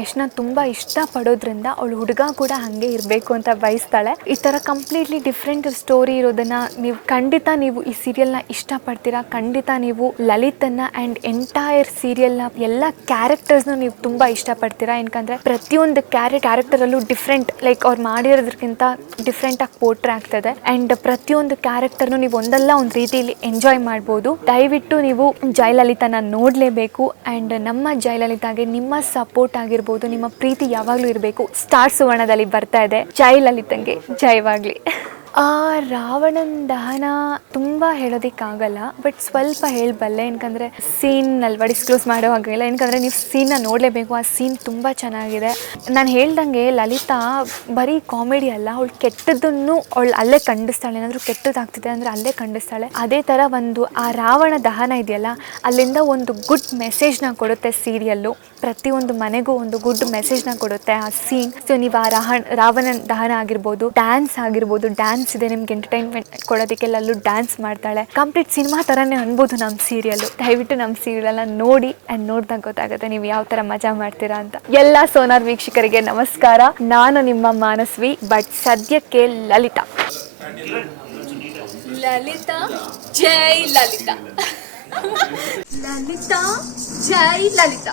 ಯಶ್ನ ತುಂಬ ಇಷ್ಟಪಡೋದ್ರಿಂದ ಅವಳು ಹುಡುಗ ಕೂಡ ಹಾಗೆ ಇರಬೇಕು ಅಂತ ಬಯಸ್ತಾಳೆ. ಈ ಥರ ಕಂಪ್ಲೀಟ್ಲಿ ಡಿಫ್ರೆಂಟ್ ಸ್ಟೋರಿ ಇರೋದನ್ನು ನೀವು ಖಂಡಿತ ನೀವು ಈ ಸೀರಿಯಲ್ನ ಇಷ್ಟಪಡ್ತೀರಾ. ಖಂಡಿತ ನೀವು ಲಲಿತನ್ನ ಆ್ಯಂಡ್ ಎಂಟೈರ್ ಸೀರಿಯಲ್ನ ಎಲ್ಲ ಕ್ಯಾರೆಕ್ಟರ್ಸ್ನು ನೀವು ತುಂಬ ಇಷ್ಟಪಡ್ತೀರಾ. ಯಾಕಂದರೆ ಪ್ರತಿಯೊಂದು ಕ್ಯಾರೆಕ್ಟರಲ್ಲೂ ಡಿಫ್ರೆಂಟ್ ಲೈಕ್ ಅವ್ರು ಮಾಡಿರೋದಕ್ಕಿಂತ ಡಿಫ್ರೆಂಟಾಗಿ ಪೋರ್ಟ್ರೇ ಆಗ್ತದೆ. ಆ್ಯಂಡ್ ಪ್ರತಿಯೊಂದು ಕ್ಯಾರೆಕ್ಟರ್ನು ನೀವು ಒಂದಲ್ಲ ಒಂದು ರೀತಿಯಲ್ಲಿ ಎಂಜಾಯ್ ಮಾಡ್ಬೋದು. ದಯವಿಟ್ಟು ನೀವು ಜಯಲಲಿತಾನ ನೋಡಲೇಬೇಕು. ಆ್ಯಂಡ್ ನಮ್ಮ ಜಯಲಲಿತಾಗೆ ನಿಮ್ಮ ಸಪೋರ್ಟ್ ಆಗಿರ್ಬೋದು, ನಿಮ್ಮ ಪ್ರೀತಿ ಯಾವಾಗಲೂ ಇರಬೇಕು. ಸ್ಟಾರ್ ಸುವರ್ಣದಲ್ಲಿ ಬರ್ತಾ ಇದೆ. ಜಯಲಲಿತಂಗೆ ಜಯವಾಗಲಿ. ರಾವಣನ ದಹನ ತುಂಬ ಹೇಳೋದಕ್ಕಾಗಲ್ಲ, ಬಟ್ ಸ್ವಲ್ಪ ಹೇಳಬಲ್ಲೆ. ಯಾಕಂದರೆ ಸೀನಲ್ಲಿ ಡಿಸ್ಕ್ಲೋಸ್ ಮಾಡೋ ಹಾಗಿಲ್ಲ, ಯಾಕಂದರೆ ನೀವು ಸೀನ್ನ ನೋಡಲೇಬೇಕು. ಆ ಸೀನ್ ತುಂಬ ಚೆನ್ನಾಗಿದೆ. ನಾನು ಹೇಳ್ದಂಗೆ ಲಲಿತಾ ಬರೀ ಕಾಮಿಡಿ ಅಲ್ಲ, ಅವಳು ಕೆಟ್ಟದ್ದನ್ನು ಅವಳು ಅಲ್ಲೇ ಖಂಡಿಸ್ತಾಳೆ. ಏನಾದರೂ ಕೆಟ್ಟದಾಗ್ತಿದೆ ಅಂದರೆ ಅಲ್ಲೇ ಖಂಡಿಸ್ತಾಳೆ. ಅದೇ ಥರ ಒಂದು ಆ ರಾವಣ ದಹನ ಇದೆಯಲ್ಲ, ಅಲ್ಲಿಂದ ಒಂದು ಗುಡ್ ಮೆಸೇಜ್ನ ಕೊಡುತ್ತೆ ಸೀರಿಯಲ್ಲು. ಪ್ರತಿಯೊಂದು ಮನೆಗೂ ಒಂದು ಗುಡ್ ಮೆಸೇಜ್ನ ಕೊಡುತ್ತೆ ಆ ಸೀನ್. ಸೊ ನೀವು ಆ ರಾವಣನ ದಹನ ಆಗಿರ್ಬೋದು, ಡ್ಯಾನ್ಸ್ ಆಗಿರ್ಬೋದು, ಡ್ಯಾನ್ಸ್ ಇದೆ ನಿಮ್ಗೆ ಎಂಟರ್ಟೈನ್ಮೆಂಟ್ ಕೊಡೋದಕ್ಕೆಲ್ಲ ಅಲ್ಲೂ ಡ್ಯಾನ್ಸ್ ಮಾಡ್ತಾಳೆ. ಕಂಪ್ಲೀಟ್ ಸಿನಿಮಾ ಥರನೇ ಅನ್ಬೋದು ನಮ್ಮ ಸೀರಿಯಲ್ಲು. ದಯವಿಟ್ಟು ನಮ್ಮ ಸೀರಿಯಲನ್ನು ನೋಡಿ ಆ್ಯಂಡ್ ನೋಡಿದಾಗ ಗೊತ್ತಾಗುತ್ತೆ ನೀವು ಯಾವ ಥರ ಮಜಾ ಮಾಡ್ತೀರಾ ಅಂತ. ಎಲ್ಲ ಸೋನಾರ್ ವೀಕ್ಷಕರಿಗೆ ನಮಸ್ಕಾರ. ನಾನು ನಿಮ್ಮ ಮಾನಸ್ವಿ. ಬಟ್ ಸದ್ಯಕ್ಕೆ ಲಲಿತಾ ಜೈ ಲಲಿತಾ. ಲಲಿತಾ ಜೈ ಲಲಿತಾ.